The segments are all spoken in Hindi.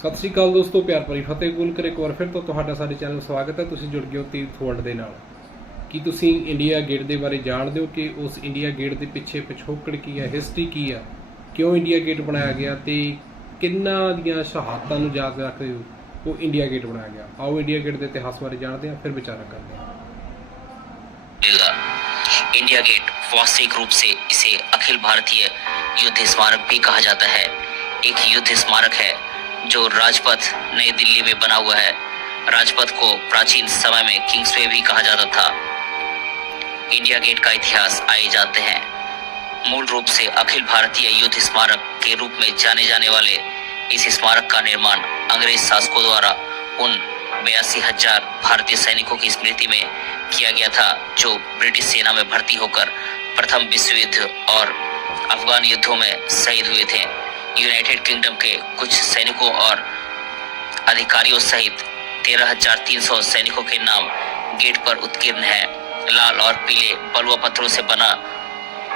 ਸਤਿ ਸ਼੍ਰੀ ਅਕਾਲ ਦੋਸਤੋ, ਪਿਆਰ ਭਰੀ ਫਤਿਹ ਬੋਲ ਕਰ ਇੱਕ ਵਾਰ ਫਿਰ ਤੋਂ ਤੁਹਾਡਾ ਸਾਡੇ ਚੈਨਲ ਸਵਾਗਤ ਹੈ। ਤੁਸੀਂ ਜੁੜ ਗਏ ਹੋ ਤੀਰਥ ਵਰਲਡ ਦੇ ਨਾਲ। ਕੀ ਤੁਸੀਂ ਇੰਡੀਆ ਗੇਟ ਦੇ ਬਾਰੇ ਜਾਣਦੇ ਹੋ ਕਿ ਉਸ ਇੰਡੀਆ ਗੇਟ ਦੇ ਪਿੱਛੇ ਪਿਛੋਕੜ ਕੀ ਹੈ, ਹਿਸਟਰੀ ਕੀ ਆ, ਕਿਉਂ ਇੰਡੀਆ ਗੇਟ ਬਣਾਇਆ ਗਿਆ ਤੇ ਕਿੰਨਾਂ ਦੀਆਂ ਸ਼ਹਾਦਤਾਂ ਨੂੰ ਯਾਦ ਰੱਖਦੇ ਹੋ ਉਹ ਇੰਡੀਆ ਗੇਟ ਬਣਾਇਆ ਗਿਆ। ਆਓ ਇੰਡੀਆ ਗੇਟ ਦੇ ਇਤਿਹਾਸ ਬਾਰੇ ਜਾਣਦੇ ਹਾਂ, फिर विचार करते हैं। इंडिया गेट वास्तविक रूप से इसे अखिल भारतीय युद्ध स्मारक भी कहा जाता है। एक युद्ध स्मारक है जो राजपथ नई दिल्ली में बना हुआ है। राजपथ को प्राचीन समय में किंग्सवे भी कहा जाता था। इंडिया गेट का इतिहास आइए जानते हैं। मूल रूप से अखिल भारतीय युद्ध स्मारक के रूप में जाने जाने वाले इस स्मारक का निर्माण अंग्रेज शासकों द्वारा उन 82,000 भारतीय सैनिकों की स्मृति में किया गया था जो ब्रिटिश सेना में भर्ती होकर प्रथम विश्व युद्ध और अफगान युद्धों में शहीद हुए थे। यूनाइटेड किंगडम के कुछ सैनिकों और अधिकारियों सहित 13,300 सैनिकों के नाम गेट पर उत्कीर्ण है। लाल और पीले बलुआ पत्थरों से बना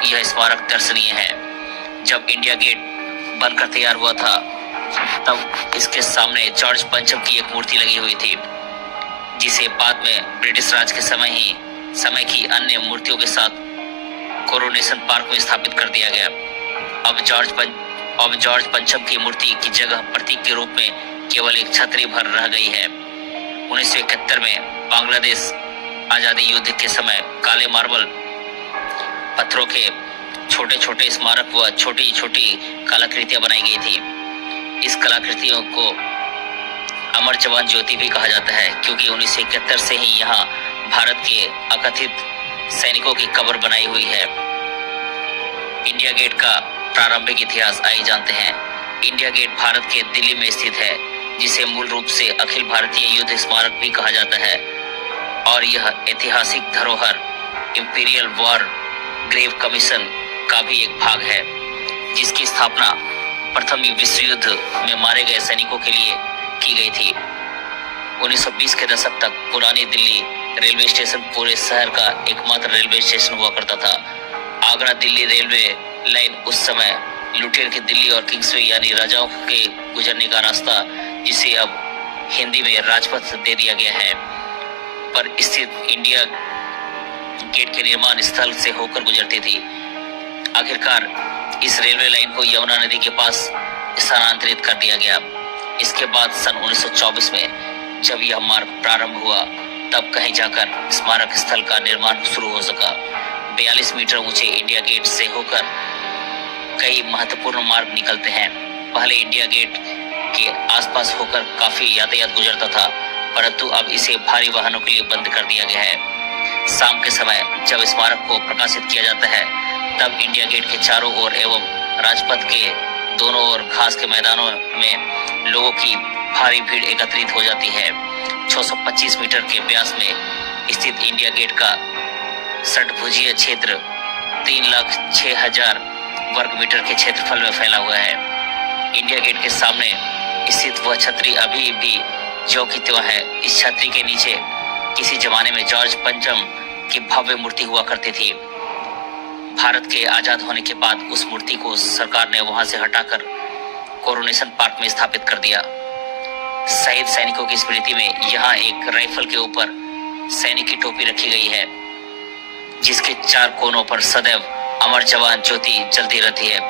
यह स्मारक दर्शनीय है। जब इंडिया गेट बनकर तैयार हुआ था तब इसके सामने जॉर्ज पंचम की एक मूर्ति लगी हुई थी, जिसे बाद में ब्रिटिश राज के समय की अन्य मूर्तियों के साथ कोरोनेशन पार्क में स्थापित कर दिया गया। अब जॉर्ज पंचम की मूर्ति की जगह प्रतीक के रूप में केवल एक छतरी भर रह गई है। 1971 में बांग्लादेश आजादी युद्ध के समय काले मार्बल पत्थरों के छोटे छोटे स्मारक व छोटी छोटी कलाकृतियां बनाई गई थी। इस कलाकृतियों को अमर जवान ज्योति भी कहा जाता है, क्योंकि 1971 से ही यहाँ भारत के अकथित सैनिकों की कब्र बनाई हुई है। इंडिया गेट का प्रारंभिक इतिहास आइए जानते हैं। इंडिया गेट भारत के दिल्ली में स्थित है, जिसे मूल रूप से अखिल भारतीय युद्ध स्मारक भी कहा जाता है, और यह ऐतिहासिक धरोहर इंपीरियल वॉर ग्रेव कमीशन का भी एक भाग है, जिसकी स्थापना प्रथम विश्व युद्ध में मारे गए सैनिकों के लिए की गई थी। 1920 के दशक तक पुरानी दिल्ली रेलवे स्टेशन पूरे शहर का एकमात्र रेलवे स्टेशन हुआ करता था। आगरा दिल्ली रेलवे लाइन उस समय लुटेर की दिल्ली और किंग्सवे यानी राजाओं के गुजरने का रास्ता, जिसे अब हिंदी में राजपथ दे दिया गया है, पर स्थित इंडिया गेट के निर्माण स्थल से होकर गुजरती थी। आखिरकार इस रेलवे लाइन को यमुना नदी के पास स्थानांतरित कर दिया गया। इसके बाद सन 1924 में जब यह मार्ग प्रारंभ हुआ, तब कहीं जाकर स्मारक स्थल का निर्माण शुरू हो सका। 42 मीटर ऊंचे इंडिया गेट से होकर कई महत्वपूर्ण मार्ग निकलते हैं। पहले इंडिया गेट के आसपास होकर काफी यातायात गुजरता था, परंतु अब इसे भारी वाहनों के लिए बंद कर दिया गया है। शाम के समय जब स्मारक को प्रकाशित किया जाता है, तब इंडिया गेट के चारों ओर एवं राजपथ के दोनों ओर घास के मैदानों में लोगों की भारी भीड़ एकत्रित हो जाती है। 625 मीटर के व्यास में स्थित इंडिया गेट का षटभुजीय क्षेत्र 3,06,000 वर्ग मीटर के क्षेत्रफल में फैला हुआ है। इंडिया गेट के सामने स्थित वह छतरी अभी भी ज्यों की त्यों है। इस छतरी के नीचे किसी जमाने में जॉर्ज पंचम की भव्य मूर्ति हुआ करती थी। भारत के आजाद होने के बाद उस मूर्ति को सरकार ने वहां से हटाकर कोरोनेशन पार्क में स्थापित कर दिया। शहीद सैनिकों की स्मृति में यहाँ एक राइफल के ऊपर सैनिक की टोपी रखी गई है, जिसके चार कोनों पर सदैव अमर जवान ज्योति जलती रहती है।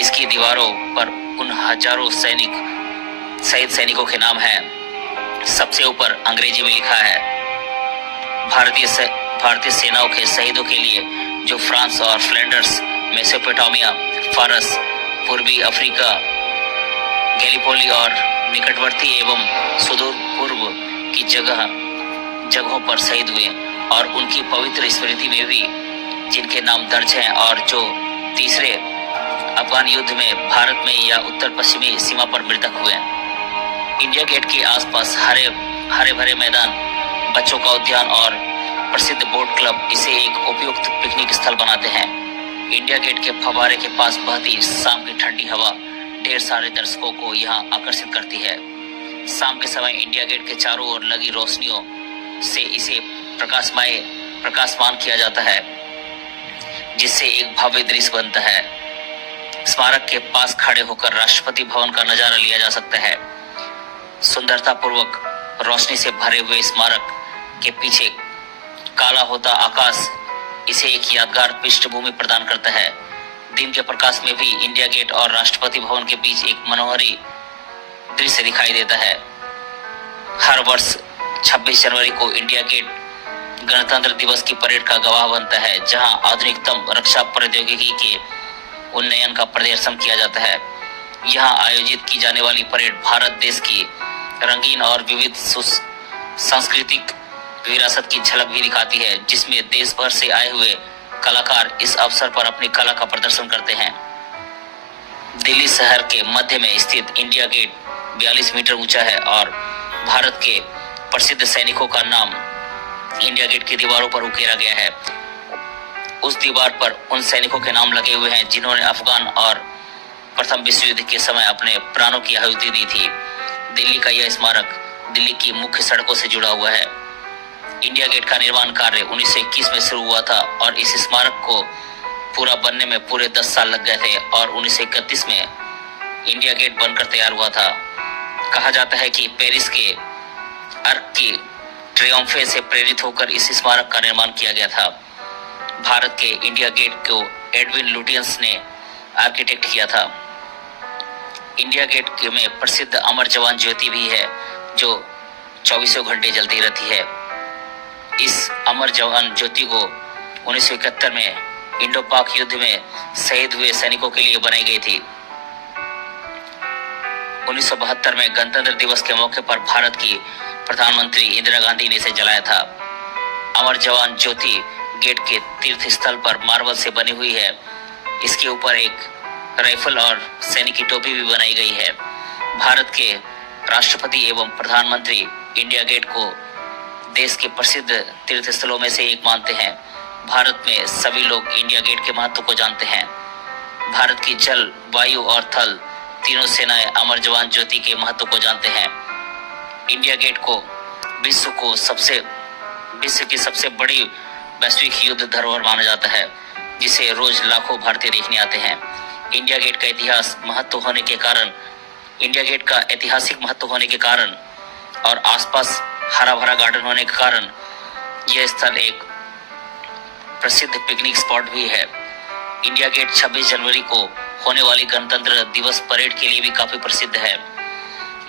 इसकी दीवारों पर उन हजारों शहीद सैनिकों के नाम है। सबसे ऊपर अंग्रेजी में लिखा है, भारतीय सेनाओं के शहीदों के लिए जो फ्रांस और फ्लैंडर्स, मेसोपोटामिया, फारस, पूर्वी अफ्रीका, गैलीपोली और निकटवर्ती एवं सुदूर पूर्व की जगहों पर शहीद हुए, और उनकी पवित्र स्मृति में भी जिनके नाम दर्ज हैं और जो तीसरे अफगान युद्ध में भारत में या उत्तर पश्चिमी सीमा पर मृतक हुए। इंडिया गेट के आसपास हरे भरे मैदान, बच्चों का उद्यान और प्रसिद्ध बोट क्लब इसे एक उपयुक्त पिकनिक स्थल बनाते हैं। इंडिया गेट के फव्वारे के पास बहती शाम की ठंडी हवा ढेर सारे दर्शकों को यहाँ आकर्षित करती है। शाम के समय इंडिया गेट के चारों ओर लगी रोशनियों से इसे प्रकाशमान किया जाता है, जिससे एक भव्य दृश्य बनता है। स्मारक के पास खड़े होकर राष्ट्रपति भवन का नजारा लिया जा सकता है। सुंदरता पूर्वक रोशनी से भरे हुए स्मारक के पीछे काला होता आकाश इसे एक यादगार पृष्ठभूमि प्रदान करता है। दिन के प्रकाश में भी इंडिया गेट और राष्ट्रपति भवन के बीच एक मनोहरी दृश्य दिखाई देता है। हर वर्ष 26 जनवरी को इंडिया गेट गणतंत्र दिवस की परेड का गवाह बनता है, जहां आधुनिकतम रक्षा प्रौद्योगिकी के उन्नयन का प्रदर्शन किया जाता है। यहां आयोजित की जाने वाली परेड भारत देश की रंगीन और विविध सांस्कृतिक विरासत की झलक भी दिखाती है, जिसमें देश भर से आए हुए कलाकार इस अवसर पर अपनी कला का प्रदर्शन करते हैं। दिल्ली शहर के मध्य में स्थित इंडिया गेट 42 मीटर ऊंचा है और भारत के प्रसिद्ध सैनिकों का नाम इंडिया गेट की दीवारों पर उकेरा गया है। उस दीवार पर उन सैनिकों के नाम लगे हुए हैं जिन्होंने अफगान और प्रथम विश्व युद्ध के समय अपने प्राणों की आहुति दी थी। दिल्ली का यह स्मारक दिल्ली की मुख्य सड़कों से जुड़ा हुआ है। इंडिया गेट का निर्माण कार्य 1921 में शुरू हुआ था और इस स्मारक को पूरा बनने में पूरे 10 साल लग गए थे और 1931 में इंडिया गेट बनकर तैयार हुआ था। कहा जाता है कि पेरिस के अर्क की ट्रियोम्फे से प्रेरित होकर इस स्मारक का निर्माण किया गया था। भारत के इंडिया गेट को एडविन लुटियंस ने आर्किटेक्ट किया था। इंडिया गेट में प्रसिद्ध अमर जवान ज्योति भी है, जो 24 घंटे जलती रहती है। इस अमर जवान ज्योति को 1971 में इंडो पाक युद्ध में शहीद हुए सैनिकों के लिए बनाई गई थी। 1972 में गणतंत्र दिवस के मौके पर भारत की प्रधानमंत्री इंदिरा गांधी ने इसे जलाया था। अमर जवान ज्योति गेट के तीर्थ स्थल पर मार्बल से बनी हुई है। इसके ऊपर एक राइफल और सैनिक की टोपी भी बनाई गई है। भारत के राष्ट्रपति एवं प्रधानमंत्री इंडिया गेट को देश के प्रसिद्ध तीर्थ स्थलों में से एक मानते हैं। भारत में सभी लोग इंडिया गेट के महत्व को जानते हैं। भारत की जल, वायु और थल तीनों सेनाएं अमर जवान ज्योति के महत्व को जानते हैं। इंडिया गेट को विश्व की सबसे बड़ी वैश्विक युद्ध धरोहर माना जाता है, जिसे रोज लाखों भारतीय देखने आते हैं। इंडिया गेट का ऐतिहासिक महत्व होने के कारण और आसपास हरा भरा गार्डन होने के कारण यह स्थल एक प्रसिद्ध पिकनिक स्पॉट भी है। इंडिया गेट 26 जनवरी को होने वाली गणतंत्र दिवस परेड के लिए भी काफी प्रसिद्ध है।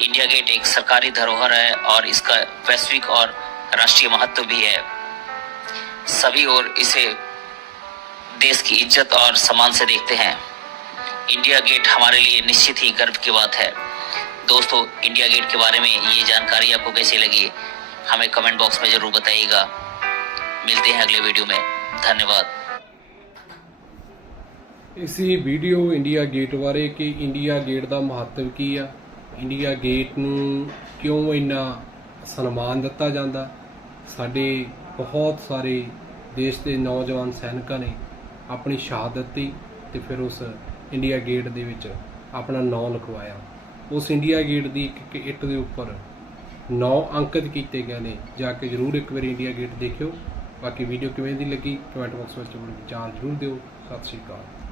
इंडिया गेट एक सरकारी धरोहर है और इसका वैश्विक और राष्ट्रीय महत्व भी है। सभी और इसे देश की इज्जत और सम्मान से देखते हैं। इंडिया गेट हमारे लिए निश्चित ही गर्व की बात है। दोस्तों, इंडिया गेट के बारे में ये जानकारी आपको कैसी लगी, हमें कमेंट बॉक्स में जरूर बताइएगा। मिलते हैं अगले वीडियो में। धन्यवाद। इसी ਵੀਡੀਓ ਇੰਡੀਆ ਗੇਟ ਬਾਰੇ ਕਿ ਇੰਡੀਆ ਗੇਟ ਦਾ ਮਹੱਤਵ ਕੀ ਆ, ਇੰਡੀਆ ਗੇਟ ਨੂੰ ਕਿਉਂ ਇੰਨਾ ਸਨਮਾਨ ਦਿੱਤਾ ਜਾਂਦਾ। ਸਾਡੇ ਬਹੁਤ ਸਾਰੇ ਦੇਸ਼ ਦੇ ਨੌਜਵਾਨ ਸੈਨਿਕਾਂ ਨੇ ਆਪਣੀ ਸ਼ਹਾਦਤ ਦਿੱਤੀ ਤੇ ਫਿਰ ਉਸ ਇੰਡੀਆ ਗੇਟ ਦੇ ਵਿੱਚ ਆਪਣਾ ਨਾਮ ਲਿਖਵਾਇਆ। ਉਸ ਇੰਡੀਆ ਗੇਟ ਦੀ ਇੱਕ ਇੱਟ ਦੇ ਉੱਪਰ 9 ਅੰਕਿਤ ਕੀਤੇ ਗਏ ਨੇ। ਜਾ ਕੇ ਜ਼ਰੂਰ ਇੱਕ ਵਾਰੀ ਇੰਡੀਆ ਗੇਟ ਦੇਖਿਓ। ਬਾਕੀ ਵੀਡੀਓ ਕਿਵੇਂ ਦੀ ਲੱਗੀ ਕਮੈਂਟ ਬਾਕਸ ਵਿੱਚ ਵਿਚਾਰ ਜ਼ਰੂਰ ਦਿਓ। ਸਤਿ ਸ਼੍ਰੀ ਅਕਾਲ।